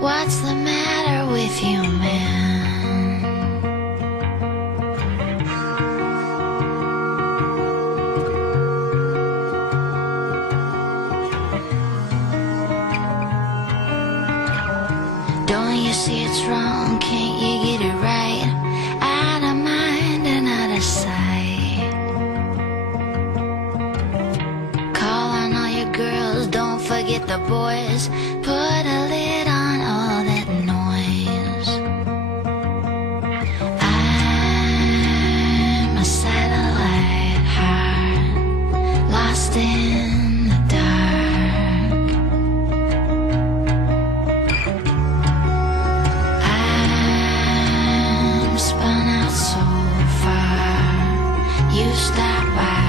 What's the matter with you, man? Don't you see it's wrong? Can't you get it right? Out of mind and out of sight. Call on all your girls, don't forget the boys. Put a lid on all that noise. I'm a satellite heart, lost in the dark. I'm spun out so far, you stop by